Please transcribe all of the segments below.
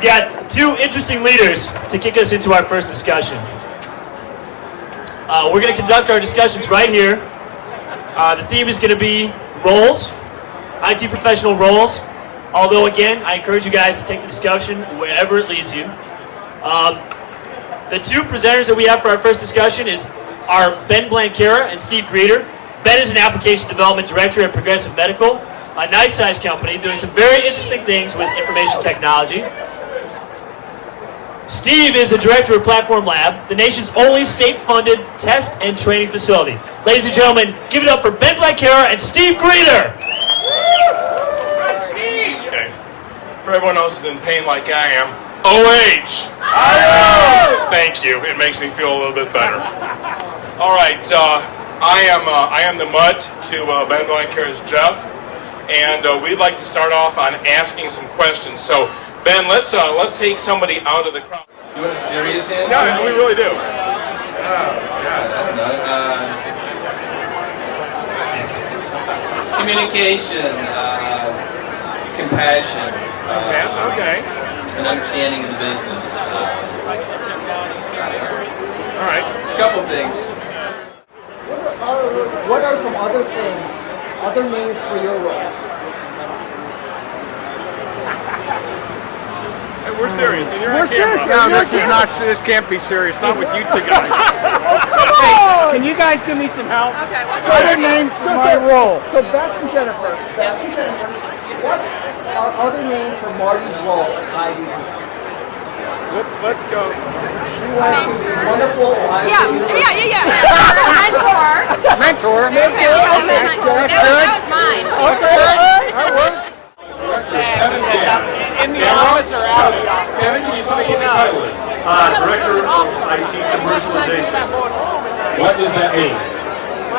We've got two interesting leaders to kick us into our first discussion. We're going to conduct our discussions right here. The theme is going to be roles, IT professional roles. Although, again, I encourage you guys to take the discussion wherever it leads you. The two presenters that we have for our first discussion are Ben Blanquera and Steve Greeter. Ben is an application development director at Progressive Medical, a nice-sized company doing some very interesting things with information technology. Steve is the director of Platform Lab, the nation's only state-funded test and training facility. Ladies and gentlemen, give it up for Ben Blanquera and Steve Greeter. Okay. For everyone else who's in pain like I am, OH! Thank you. It makes me feel a little bit better. All right, I am the mutt to Ben Blanquera's Jeff, and we'd like to start off on asking some questions. So, Ben, let's take somebody out of the crowd. Do you want a serious answer? Yeah, we really do. Oh, God, I don't know. Communication, compassion, Yes, okay. an understanding of the business. All right. Just a couple things. What are some other things, other names for your role? Hey, we're serious. And you're We're on camera. serious. No, this is not. This can't be serious. Not with you two guys. Hey, Can you guys give me some help? Okay, what's Other names for my role. So Beth and Jennifer, what are other names for Marty's role at IBM? Let's go. She wants to be wonderful. Yeah. Mentor. Mentor. Okay, yeah, mentor. That was mine. That works. In the office or out of the office? Kevin, can you tell us what your title is? Director of IT Commercialization. What does that mean?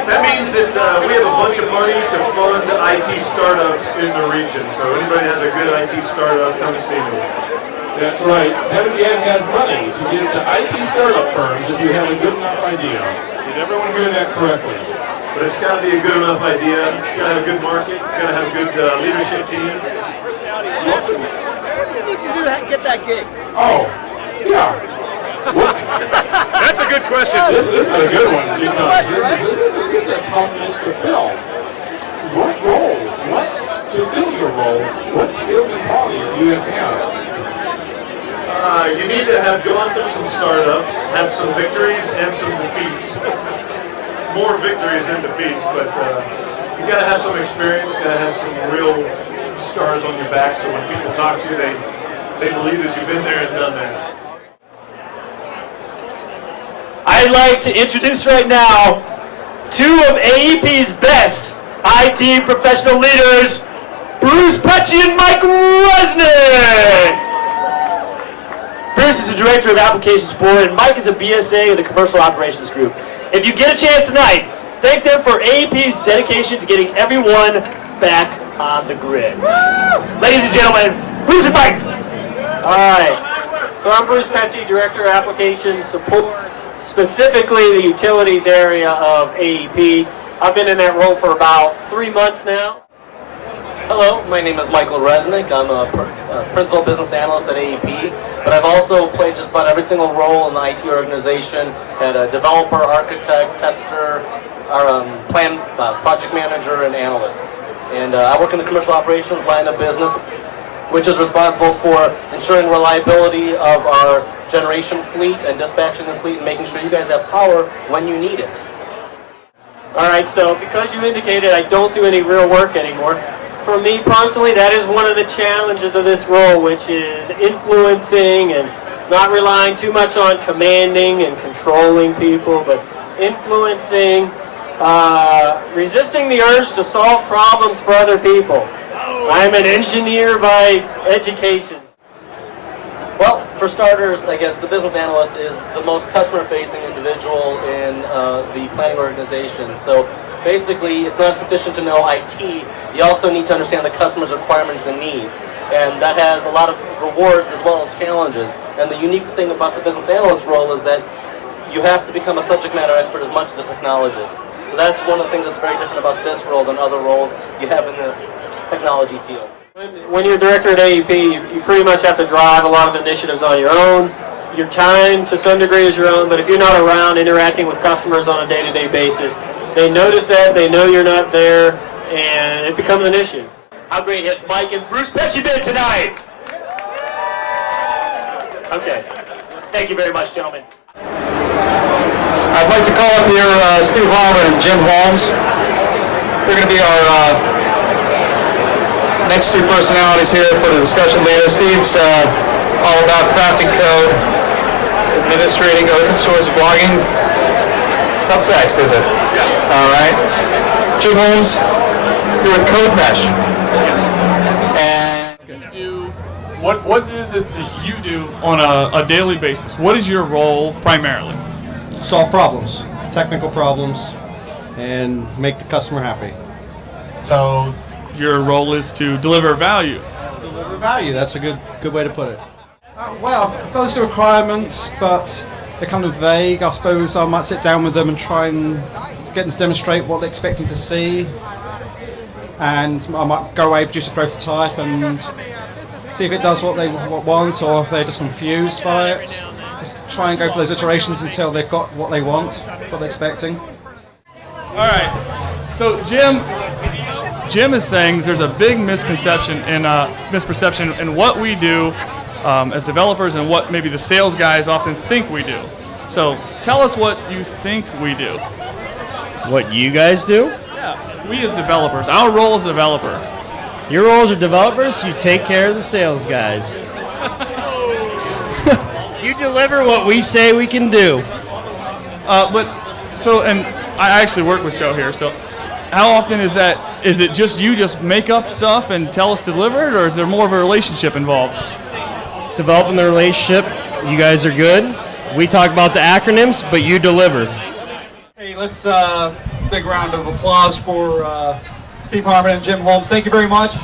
That means that we have a bunch of money to fund IT startups in the region. So anybody has a good IT startup, come and see me. That's right. Kevin Gann has money to give to IT startup firms if you have a good enough idea. Did everyone hear that correctly? But it's got to be a good enough idea. It's got to have a good market. It's got to have a good leadership team. What do you need to do to get that gig? Oh, yeah. That's a good question. This is a good one because this is a tough list to fill. What role? To fill your role, what skills and qualities do you have to have? You need to have gone through some startups, have some victories and some defeats. More victories than defeats, but you got to have some experience. Got to have some real scars on your back, so when people talk to you, they believe that you've been there and done that. I'd like to introduce right now two of AEP's best IT professional leaders, Bruce Pecci and Mike Resnick. Bruce is the Director of Application Support, and Mike is a BSA of the Commercial Operations Group. If you get a chance tonight, thank them for AEP's dedication to getting everyone back on the grid. Ladies and gentlemen, Bruce and Mike. All right. So I'm Bruce Pecci, Director of Application Support, specifically the utilities area of AEP. I've been in that role for about 3 months now. Hello, my name is Michael Resnick. I'm a principal business analyst at AEP, but I've also played just about every single role in the IT organization, at a developer, architect, tester, project manager, and analyst. And I work in the commercial operations line of business, which is responsible for ensuring reliability of our generation fleet and dispatching the fleet and making sure you guys have power when you need it. All right, so because you indicated I don't do any real work anymore, for me personally, that is one of the challenges of this role, which is influencing and not relying too much on commanding and controlling people, but influencing, resisting the urge to solve problems for other people. I'm an engineer by education. Well, for starters, I guess the business analyst is the most customer-facing individual in the planning organization. So basically, it's not sufficient to know IT. You also need to understand the customer's requirements and needs. And that has a lot of rewards as well as challenges. And the unique thing about the business analyst role is that you have to become a subject matter expert as much as a technologist. So that's one of the things that's very different about this role than other roles you have in the technology field. When you're director at AEP, you pretty much have to drive a lot of initiatives on your own. Your time, to some degree, is your own, but if you're not around interacting with customers on a day-to-day basis, they notice that, they know you're not there, and it becomes an issue. How great have Mike and Bruce Pesci been tonight? Okay. Thank you very much, gentlemen. I'd like to call up here Steve Harmon and Jim Holmes. They're going to be our next two personalities here for the discussion later. Steve's all about crafting code, administrating open source blogging. Subtext, is it? Yeah. All right. Jim Holmes, you're with Code Mesh. And what is it that you do on a daily basis? What is your role primarily? Solve problems, technical problems, and make the customer happy. So your role is to deliver value. Deliver value, that's a good way to put it. Well, I've got some requirements, but they're kind of vague. I suppose I might sit down with them and try and get them to demonstrate what they're expecting to see. And I might go away, produce a prototype, and see if it does what they want, or if they're just confused by it. Just try and go for those iterations until they've got what they want, what they're expecting. All right. So Jim is saying that there's a big misperception in what we do as developers and what maybe the sales guys often think we do. So tell us what you think we do. What you guys do? Yeah, we as developers. Our role as a developer. Your role as a developers, you take care of the sales guys. You deliver what we say we can do. And I actually work with Joe here, so how often is that? Is it just you just make up stuff and tell us to deliver it, or is there more of a relationship involved? It's developing the relationship. You guys are good. We talk about the acronyms, but you deliver. Hey, let's big round of applause for Steve Harmon and Jim Holmes. Thank you very much.